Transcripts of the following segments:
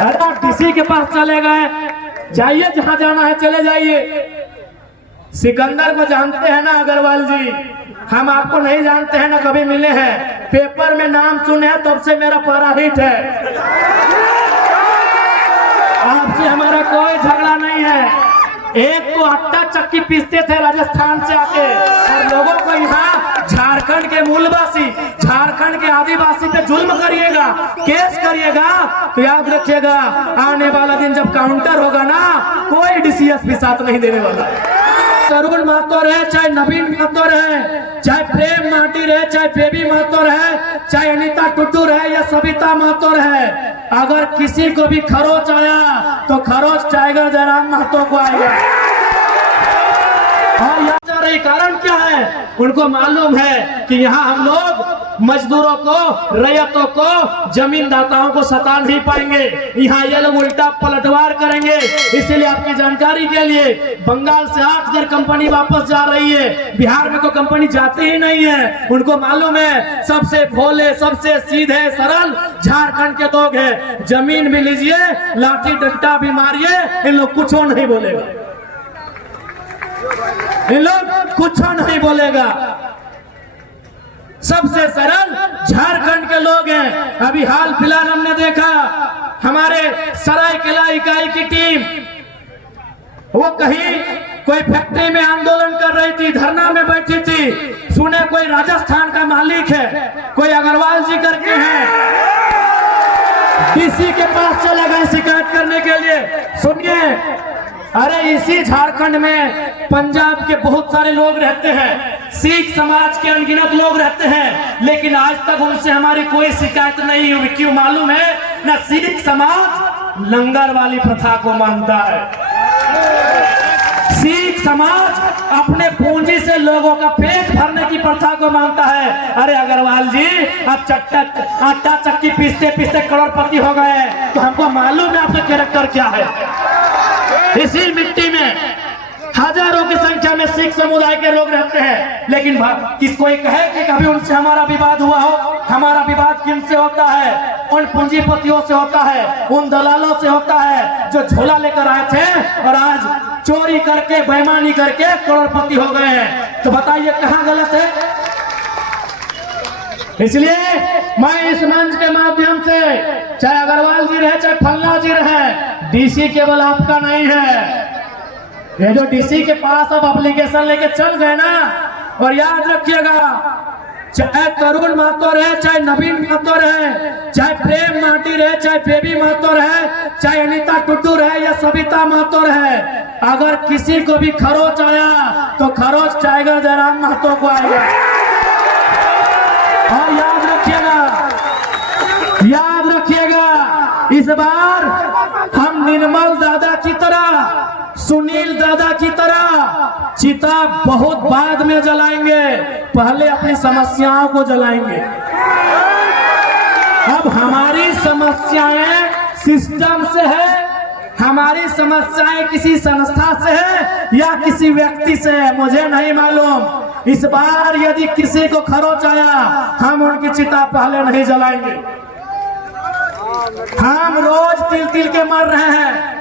अरे आप डीसी के पास चले गए, जाइए जहां जाना है चले जाइए। सिकंदर को जानते हैं ना अग्रवाल जी, हम आपको नहीं जानते हैं ना कभी मिले हैं, पेपर में नाम सुने हैं तब से मेरा पारा हिट है। आपसे हमारा कोई झगड़ा नहीं है। एक तो आटा चक्की पीसते थे राजस्थान से आके, और लोगों को यहाँ झारखंड के मूलवासी, झारखंड के आदिवासी पे जुल्म करिएगा, केस करिएगा, तो याद रखिएगा आने वाला दिन जब काउंटर होगा ना, कोई डीसीएस भी साथ नहीं देने वाला। तरुण महतो रहे, चाहे नवीन महतो रहे, चाहे प्रेम माटी रहे, चाहे बेबी महतो रहे, चाहे अनीता टुटू रहे या सविता महतो रहे, अगर किसी को भी खरोच आया तो खरोच टाइगर जयराम महतो को आएगा। और यहाँ जा रही कारण क्या है, उनको मालूम है कि यहाँ हम लोग मजदूरों को, रैयतों को, जमीनदाताओं को सता नहीं पाएंगे, यहाँ ये लोग उल्टा पलटवार करेंगे। इसीलिए आपकी जानकारी के लिए बंगाल से 8,000 कंपनी वापस जा रही है, बिहार में तो कंपनी जाती ही नहीं है। उनको मालूम है सबसे भोले, सबसे सीधे सरल झारखंड के लोग हैं। जमीन भी लीजिए, लाठी डंडा भी मारिए, इन लोग कुछ नहीं बोलेगा, इन लोग कुछ नहीं बोलेगा। सबसे सरल झारखंड के लोग हैं। अभी हाल फिलहाल हमने देखा हमारे सरायकेला इकाई की टीम, वो कहीं कोई फैक्ट्री में आंदोलन कर रही थी, धरना में बैठी थी, सुने कोई राजस्थान का मालिक है, कोई अग्रवाल जी करके हैं, डीसी के पास चले गए शिकायत करने के लिए। सुनिए, अरे इसी झारखंड में पंजाब के बहुत सारे लोग रहते हैं, सिख समाज के अनगिनत लोग रहते हैं, लेकिन आज तक उनसे हमारी कोई शिकायत नहीं हुई। क्यों मालूम है? न सिख समाज लंगर वाली प्रथा को मानता है, सिख समाज अपने पूंजी से लोगों का पेट भरने की प्रथा को मानता है। अरे अग्रवाल जी, आप आटा चक्की पीसते पीसते करोड़पति हो गए, तो हमको मालूम है आपका कैरेक्टर क्या है। इसी मिट्टी में हजारों की संख्या में सिख समुदाय के लोग रहते हैं, लेकिन किसको कहे कि कभी उनसे हमारा विवाद हुआ हो? हमारा विवाद किनसे होता है? उन पूंजीपतियों से होता है, उन दलालों से होता है जो झोला लेकर आए थे और आज चोरी करके, बेईमानी करके करोड़पति हो गए हैं। तो बताइए कहां गलत है? इसलिए मैं इस मंच के माध्यम से, चाहे अग्रवाल जी रहे, चाहे फल्ला जी रहे, डीसी केवल आपका नहीं है। ये जो डीसी के पास अब एप्लीकेशन लेके चल गए ना, और याद रखिएगा, चाहे तरुण महतो रहे, चाहे नवीन महतो रहे, चाहे प्रेम माटी रहे, चाहे बेबी महतो रहे, चाहे अनीता टुटू रहे या सविता महतो रहे, अगर किसी को भी खरोच आया तो खरोच टाइगर जयराम महतो को आएगा। और याद रखिएगा, इस बार हम निर्मल दादा की तरह, सुनील दादा की तरह चिता बहुत बाद में जलाएंगे, पहले अपनी समस्याओं को जलाएंगे। अब हमारी समस्याएं सिस्टम से है, हमारी समस्याएं किसी संस्था से है या किसी व्यक्ति से है, मुझे नहीं मालूम। इस बार यदि किसी को खरोच आया, हम उनकी चिता पहले नहीं जलाएंगे। हम रोज तिल तिल के मर रहे हैं,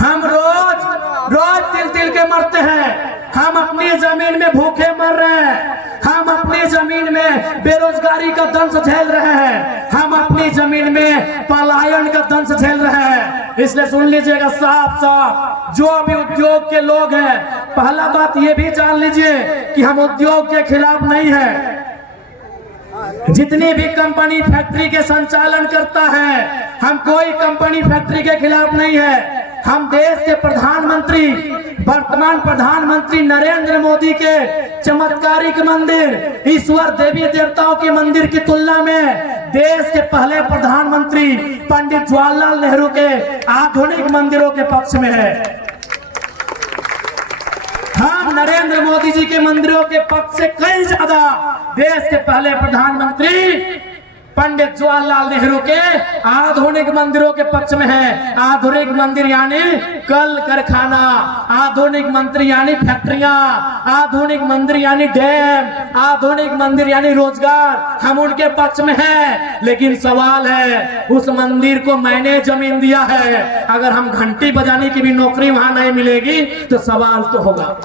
हम रोज तिल तिल के मरते हैं, हम अपनी जमीन में भूखे मर रहे हैं, हम अपनी जमीन में बेरोजगारी का दंश झेल रहे हैं, हम अपनी जमीन में पलायन का दंश झेल रहे हैं। इसलिए सुन लीजिएगा साफ साफ, जो भी उद्योग के लोग हैं, पहला बात ये भी जान लीजिए कि हम उद्योग के खिलाफ नहीं है। जितनी भी कंपनी फैक्ट्री के संचालन करता है, हम कोई कंपनी फैक्ट्री के खिलाफ नहीं है। हम देश के प्रधानमंत्री, वर्तमान प्रधानमंत्री नरेंद्र मोदी के चमत्कारिक मंदिर, ईश्वर देवी देवताओं के मंदिर की तुलना में देश के पहले प्रधानमंत्री पंडित जवाहरलाल नेहरू के आधुनिक मंदिरों के पक्ष में है। हम नरेंद्र मोदी जी के मंदिरों के पक्ष से कई ज्यादा देश के पहले प्रधानमंत्री पंडित जवाहरलाल नेहरू के आधुनिक मंदिरों के पक्ष में है। आधुनिक मंदिर यानी कल कारखाना, आधुनिक मंदिर यानी फैक्ट्रियां, आधुनिक मंदिर यानी डैम, आधुनिक मंदिर यानी रोजगार। हम उनके पक्ष में हैं, लेकिन सवाल है उस मंदिर को मैंने जमीन दिया है, अगर हम घंटी बजाने की भी नौकरी वहां नहीं मिलेगी तो सवाल तो होगा,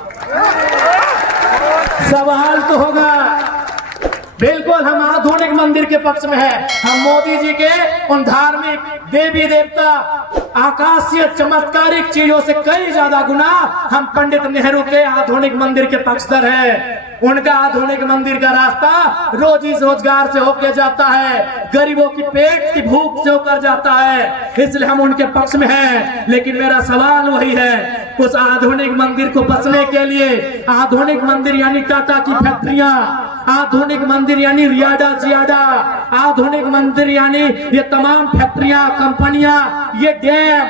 सवाल तो होगा। बिल्कुल हम आधुनिक मंदिर के पक्ष में है। हम मोदी जी के उन धार्मिक देवी देवता आकाशीय चमत्कारिक चीजों से कई ज्यादा गुना हम पंडित नेहरू के आधुनिक मंदिर के पक्षधर हैं। उनका आधुनिक मंदिर का रास्ता रोजी रोजगार से होकर जाता है, गरीबों की पेट की भूख से होकर जाता है, इसलिए हम उनके पक्ष में हैं। लेकिन मेरा सवाल वही है, उस आधुनिक मंदिर को बचने के लिए, आधुनिक मंदिर यानी टाटा की फैक्ट्रियां, आधुनिक मंदिर यानी रियाडा जियाडा, आधुनिक मंदिर यानी ये तमाम फैक्ट्रियां, कंपनियां, ये डैम,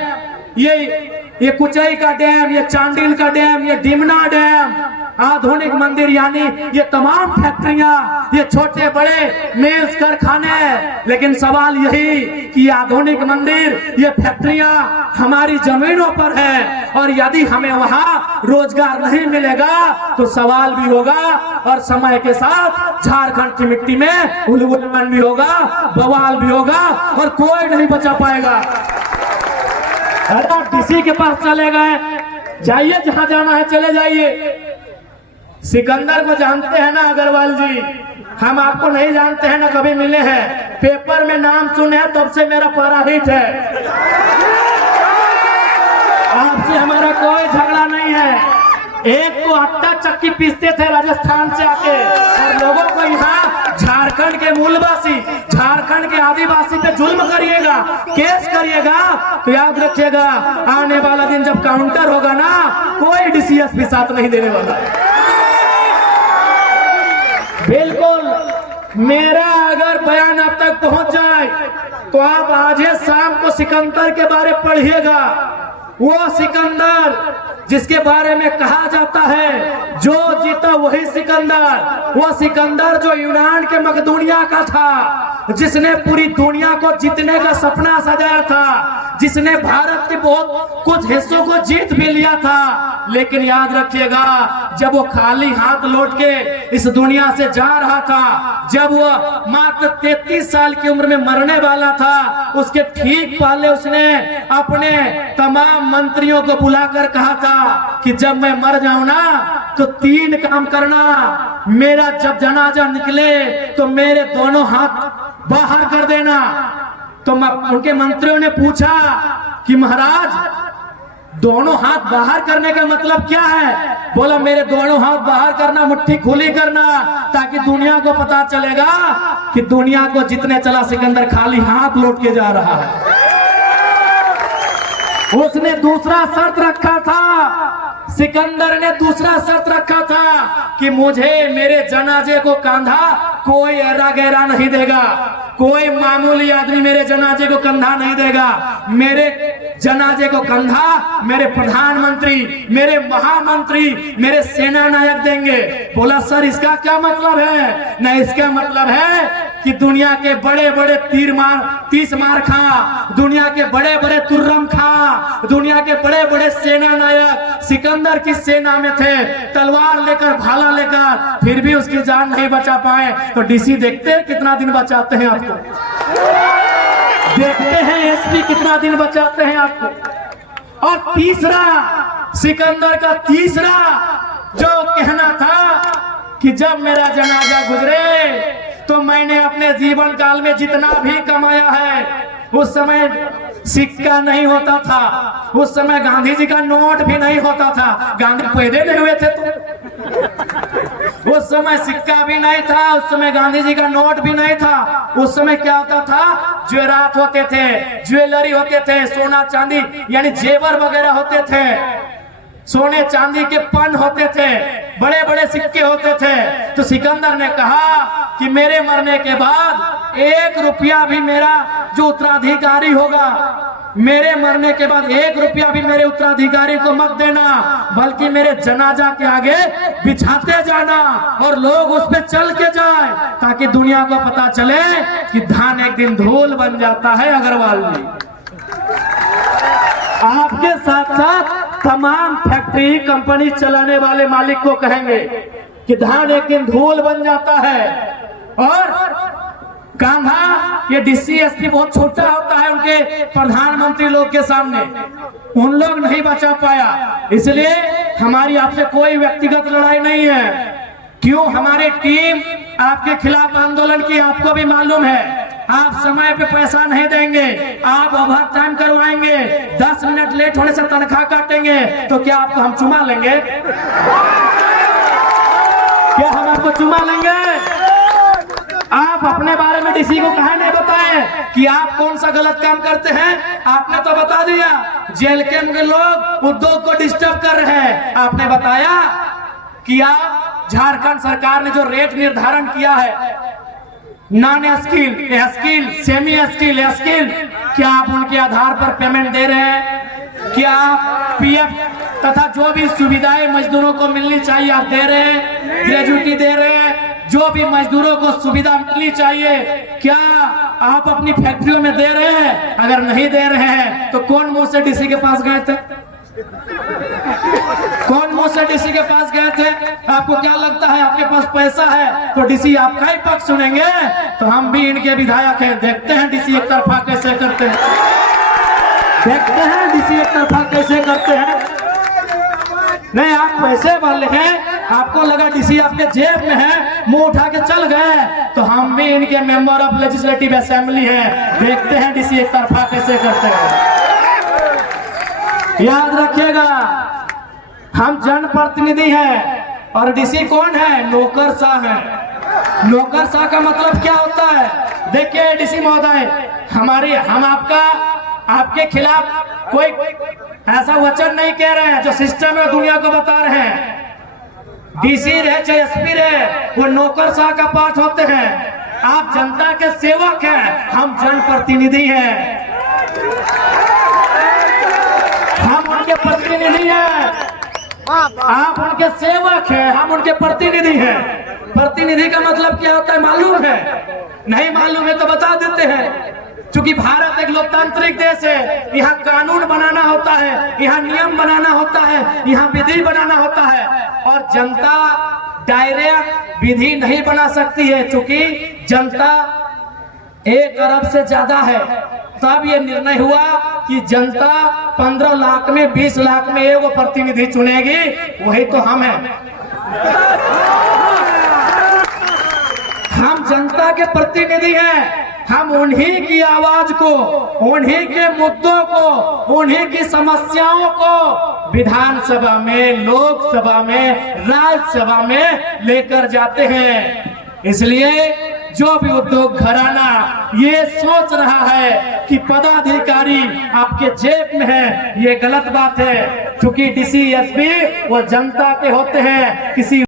ये कुचई का डैम, ये चांडिल का डैम, ये डिमना डैम, आधुनिक मंदिर यानी ये तमाम फैक्ट्रियां, ये छोटे बड़े मिल्स कारखाने। लेकिन सवाल यही कि आधुनिक मंदिर, ये फैक्ट्रियां हमारी जमीनों पर है, और यदि हमें वहां रोजगार नहीं मिलेगा तो सवाल भी होगा, और समय के साथ झारखंड की मिट्टी में उलगुलान भी होगा, बवाल भी होगा, और कोई नहीं बचा पाएगा। डीसी के पास चले गए, जाइए जहां जाना है चले जाइए। सिकंदर को जानते हैं ना अग्रवाल जी, हम आपको नहीं जानते हैं ना कभी मिले हैं, पेपर में नाम सुने हैं तब से मेरा पारा हिट है। आपसे हमारा कोई झगड़ा नहीं है। एक तो आटा चक्की पीसते थे राजस्थान से आके, और लोगों को यहाँ झारखंड के मूलवासी, झारखंड के आदिवासी पे जुल्म करिएगा, केस करिएगा, तो याद रखिएगा आने वाला दिन जब काउंटर होगा ना, कोई डीसीएस भी साथ नहीं देने वाला। बिल्कुल मेरा अगर बयान आप तक पहुंच जाए तो आप आज शाम को सिकंदर के बारे पढ़िएगा। वो सिकंदर जिसके बारे में कहा जाता है जो जीता वही सिकंदर, वो सिकंदर जो यूनान के मकदूनिया का था, जिसने पूरी दुनिया को जीतने का सपना सजाया था, जिसने भारत के बहुत कुछ हिस्सों को जीत भी लिया था। लेकिन याद रखिएगा जब वो खाली हाथ लौट के इस दुनिया से जा रहा था, जब वो मात्र 33 साल की उम्र में मरने वाला था, उसके ठीक पहले उसने अपने तमाम मंत्रियों को बुलाकर कहा था कि जब मैं मर जाऊं ना तो 3 काम करना, मेरा जब जनाजा निकले तो मेरे दोनों हाथ बाहर कर देना। तो उनके मंत्रियों ने पूछा कि महाराज दोनों हाथ बाहर करने का मतलब क्या है? बोला मेरे दोनों हाथ बाहर करना, मुट्ठी खुली करना, ताकि दुनिया को पता चलेगा कि दुनिया को जितने चला सिकंदर खाली हाथ लौट के जा रहा है। उसने दूसरा शर्त रखा था, सिकंदर ने दूसरा शर्त रखा था कि मुझे मेरे जनाजे को कंधा कोई एरा गैरा नहीं देगा, कोई मामूली आदमी मेरे जनाजे को कंधा नहीं देगा, मेरे जनाजे को कंधा मेरे प्रधानमंत्री, मेरे महामंत्री, मेरे सेना नायक देंगे। बोला सर इसका क्या मतलब है? नहीं, इसका मतलब है कि दुनिया के बड़े बड़े तीस मार खा, दुनिया के बड़े बड़े तुर्रम खा, दुनिया के बड़े बड़े सेना नायक सिकंदर की सेना में थे, तलवार लेकर भाला लेकर, फिर भी उसकी जान नहीं बचा पाए। तो डीसी देखते हैं कितना दिन बचाते हैं आपको, देखते हैं एसपी कितना दिन बचाते हैं आपको। और तीसरा, सिकंदर का तीसरा जो कहना था कि जब मेरा जनाजा गुजरे तो मैंने अपने जीवन काल में जितना भी कमाया है, उस समय सिक्का नहीं होता था, उस समय गांधी जी का नोट भी नहीं होता था, गांधी पैदा नहीं हुए थे तो उस समय सिक्का भी नहीं था, उस समय गांधी जी का नोट भी नहीं था। उस समय क्या होता था? ज्वेरात होते थे, ज्वेलरी होते थे, सोना चांदी यानी जेवर वगैरह होते थे, सोने चांदी के पन होते थे, बड़े बड़े सिक्के होते थे। तो सिकंदर ने कहा कि मेरे मरने के बाद 1 रुपया भी मेरा जो उत्तराधिकारी होगा मेरे मरने के बाद 1 रुपया भी मेरे उत्तराधिकारी को मत देना, बल्कि मेरे जनाजा के आगे बिछाते जाना और लोग उस पे चल के जाए, ताकि दुनिया को पता चले कि धान एक दिन धूल बन जाता है। अग्रवाल जी, आपके साथ साथ तमाम फैक्ट्री कंपनी चलाने वाले मालिक को कहेंगे कि धान एक दिन धूल बन जाता है। और कान्हा, ये डीसी एसपी बहुत छोटा होता है उनके प्रधानमंत्री लोग के सामने, उन लोग नहीं बचा पाया। इसलिए हमारी आपसे कोई व्यक्तिगत लड़ाई नहीं है। क्यों हमारी टीम आपके खिलाफ आंदोलन की, आपको भी मालूम है। आप समय पे पैसा नहीं देंगे, आप ओवर टाइम करवाएंगे, 10 मिनट लेट होने से तनख्वाह काटेंगे, तो क्या आपको हम चुमा लेंगे? क्या हम आपको चुमा लेंगे? आप अपने बारे में डीसी को कहा नहीं बताए कि आप कौन सा गलत काम करते हैं? आपने तो बता दिया जेल के लोग उद्योग को डिस्टर्ब कर रहे हैं। आपने बताया कि आप झारखंड सरकार ने जो रेट निर्धारण किया है, non skill, skill, semi skill, skill, क्या आप उनके आधार पर पेमेंट दे रहे हैं? क्या आप पीएफ तथा जो भी सुविधाएं मजदूरों को मिलनी चाहिए आप दे रहे हैं? ग्रेजुटी दे रहे हैं? जो भी मजदूरों को सुविधा मिलनी चाहिए क्या आप अपनी फैक्ट्रियों में दे रहे हैं? अगर नहीं दे रहे हैं तो कौन मुंह से डीसी के पास गए थे? कौन मुंह से डीसी के पास गए थे? आपको क्या लगता है आपके पास पैसा है तो डीसी आपका ही पक्ष सुनेंगे? तो हम भी इनके विधायक हैं, देखते हैं डीसी एक तरफा कैसे करते हैं, देखते हैं डीसी एक तरफा कैसे करते हैं। नहीं, आप पैसे वाले हैं, आपको लगा डीसी आपके जेब में है, मुंह उठा के चल गए, तो हम भी इनके मेंबर ऑफ लेजिस्लेटिव असेंबली हैं, देखते हैं डीसी एक तरफा कैसे करते हैं। याद रखिएगा, हम जनप्रतिनिधि हैं और डीसी कौन है? नौकरशाह है। नौकरशाह का मतलब क्या होता है? देखिए डीसी महोदय, हम आपके खिलाफ कोई ऐसा वचन नहीं कह रहे हैं, जो सिस्टम है दुनिया को बता रहे हैं। डीसी रहे चाहे एसपी रहे, वो नौकरशाह का पाठ होते हैं। आप जनता के सेवक हैं, हम जनप्रतिनिधि हैं, हम उनके प्रतिनिधि हैं। आप उनके सेवक हैं, हम उनके प्रतिनिधि हैं। प्रतिनिधि का मतलब क्या होता है मालूम है? नहीं मालूम है तो बता देते हैं। क्योंकि भारत एक लोकतांत्रिक देश है, यहाँ कानून बनाना होता है, यहाँ नियम बनाना होता है, यहाँ विधि बनाना होता है, और जनता डायरेक्ट विधि नहीं बना सकती है। क्योंकि जनता 1 अरब से ज्यादा है। तब ये निर्णय हुआ कि जनता 15 लाख में 20 लाख में एगो प्रतिनिधि चुनेगी, वही तो हम हैं। हम जनता के प्रतिनिधि हैं, हम उन्हीं की आवाज को, उन्हीं के मुद्दों को, उन्हीं की समस्याओं को विधानसभा में, लोकसभा में, राज्यसभा में लेकर जाते हैं। इसलिए जो भी उद्योग घराना ये सोच रहा है कि पदाधिकारी आपके जेब में है, ये गलत बात है। क्योंकि डीसी एसपी वो जनता के होते हैं, किसी